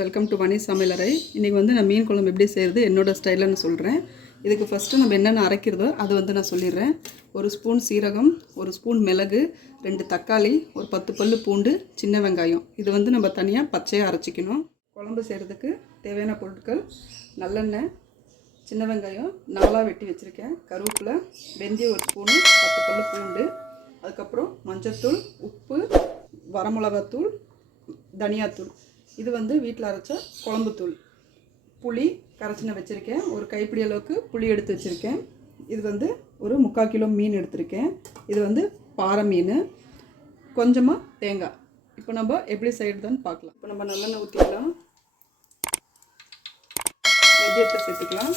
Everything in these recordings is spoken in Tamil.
வெல்கம் டு மணி சமையலறை. இன்றைக்கி வந்து நான் மீன் குழம்பு எப்படி செய்கிறது என்னோடய ஸ்டைலில் சொல்கிறேன். இதுக்கு ஃபஸ்ட்டு நம்ம என்னென்ன அரைக்கிறதோ அது வந்து நான் சொல்லிடுறேன். 1 ஸ்பூன் சீரகம், 1 ஸ்பூன் மிளகு, 2 தக்காளி, ஒரு 10 பல்லு பூண்டு, சின்ன வெங்காயம். இது வந்து நம்ம தனியாக பச்சையாக அரைச்சிக்கணும். குழம்பு செய்கிறதுக்கு தேவையான பொருட்கள்: நல்லெண்ணெய், சின்ன வெங்காயம் 4ஆக வெட்டி வச்சுருக்கேன், கருவேப்பிலை, வெந்தயம் 1 ஸ்பூனு, 10 பல்லு பூண்டு, அதுக்கப்புறம் மஞ்சள்தூள், உப்பு, வரமிளகாத்தூள், தனியாத்தூள். இது வந்து வீட்டில் அரைச்ச குழம்பு தூள். புளி கரைச்சின வச்சுருக்கேன், ஒரு கைப்பிடி அளவுக்கு புளி எடுத்து வச்சுருக்கேன். இது வந்து ஒரு 3/4 கிலோ மீன் எடுத்திருக்கேன். இது வந்து பாறை மீன். கொஞ்சமாக தேங்காய். இப்போ நம்ம எப்படி செய்கிறதுன்னு பார்க்கலாம். இப்போ நம்ம நல்லெண்ணெய் ஊற்றிக்கலாம், வெந்தயத்தை சேர்த்துக்கலாம்,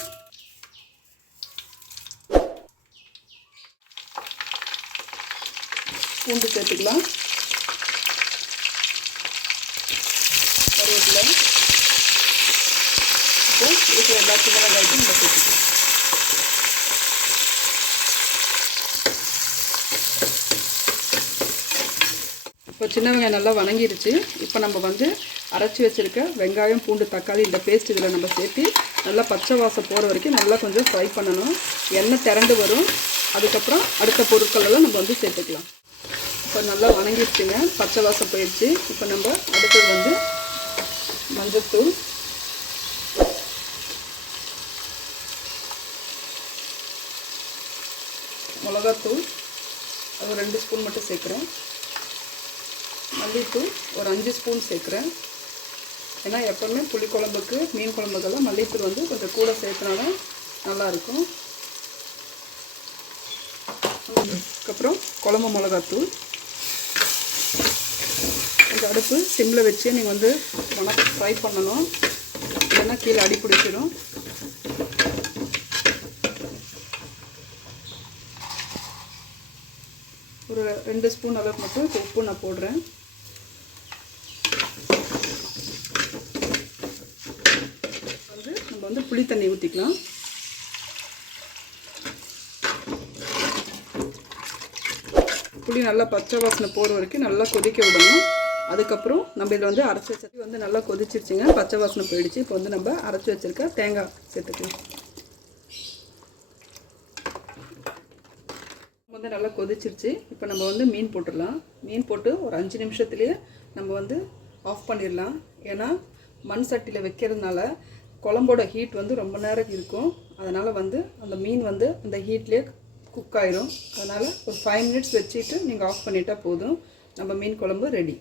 பூண்டு சேர்த்துக்கலாம், கருவேப்பிலை, இப்போ இருக்கிற எல்லா சின்ன வெங்காயத்தையும் நம்ம சேர்த்துக்கலாம். இப்போ சின்ன வெங்காயம் நல்லா வணங்கிடுச்சு. இப்போ நம்ம வந்து அரைச்சி வச்சுருக்க வெங்காயம், பூண்டு, தக்காளி இந்த பேஸ்ட் இதில் நம்ம சேர்த்து நல்லா பச்சை வாசம் போகிற வரைக்கும் நல்லா கொஞ்சம் ஃப்ரை பண்ணணும். எண்ணெய் திரண்டு வரும். அதுக்கப்புறம் அடுத்த பொருட்களெல்லாம் நம்ம வந்து சேர்த்துக்கலாம். இப்போ நல்லா வணங்கிடுச்சுங்க, பச்சை வாசம் போயிடுச்சு. இப்போ நம்ம அடுத்தது வந்து மஞ்சள்தூள், மிளகாத்தூள் அது 2 ஸ்பூன் மட்டும் சேர்க்குறேன், மல்லித்தூள் ஒரு 5 ஸ்பூன் சேர்க்குறேன். ஏன்னா எப்போவுமே புளிக்குழம்புக்கு மீன் குழம்புக்கெல்லாம் மல்லித்தூள் வந்து கொஞ்சம் கூட சேர்த்துனாலும் நல்லாயிருக்கும். அதுக்கப்புறம் குழம்பு மிளகாத்தூள். இந்த அடுப்பு சிம்மில் வச்சு நீங்கள் வந்து ஃப்ரை பண்ணணும், இல்லைன்னா கீழே அடி பிடிச்சிடும். ஒரு 2 ஸ்பூன் அளவுக்கு மட்டும் உப்பு நான் போடுறேன். வந்து நம்ம வந்து புளி தண்ணி ஊற்றிக்கலாம். புளி நல்லா பச்சை வாசனை போகிற வரைக்கும் நல்லா கொதிக்க விடணும். அதுக்கப்புறம் நம்ம இதில் வந்து அரைச்சி வச்சு வந்து நல்லா கொதிச்சிருச்சுங்க, பச்சை வாசனை போயிடுச்சு. இப்போ வந்து நம்ம அரைச்சி வச்சுருக்க தேங்காய் சேர்த்துக்கலாம். வந்து நல்லா கொதிச்சிருச்சு. இப்போ நம்ம வந்து மீன் போட்டுடலாம். மீன் போட்டு ஒரு 5 நிமிஷத்துலேயே நம்ம வந்து ஆஃப் பண்ணிடலாம். ஏன்னா மண் சட்டியில் வைக்கிறதுனால குழம்போட ஹீட் வந்து ரொம்ப நேரம் இருக்கும். அதனால் வந்து அந்த மீன் வந்து அந்த ஹீட்லேயே குக் ஆயிரும். அதனால் ஒரு 5 மினிட்ஸ் வச்சுட்டு நீங்கள் ஆஃப் பண்ணிட்டா போதும். நம்ம மீன் குழம்பு ரெடி.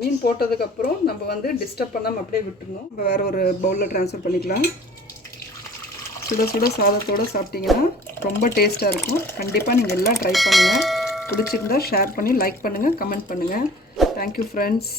மீன் போட்டதுக்கப்புறம் நம்ம வந்து டிஸ்டர்ப் பண்ணாமல் அப்படியே விட்டுருணும். நம்ம வேறு ஒரு பவுலில் ட்ரான்ஸ்ஃபர் பண்ணிக்கலாம். சுட சுட சாதத்தோடு சாப்பிட்டிங்கன்னா ரொம்ப டேஸ்ட்டாக இருக்கும். கண்டிப்பாக நீங்கள் எல்லாம் ட்ரை பண்ணுங்கள். பிடிச்சிருந்தா ஷேர் பண்ணி லைக் பண்ணுங்கள், கமெண்ட் பண்ணுங்கள். Thank you friends.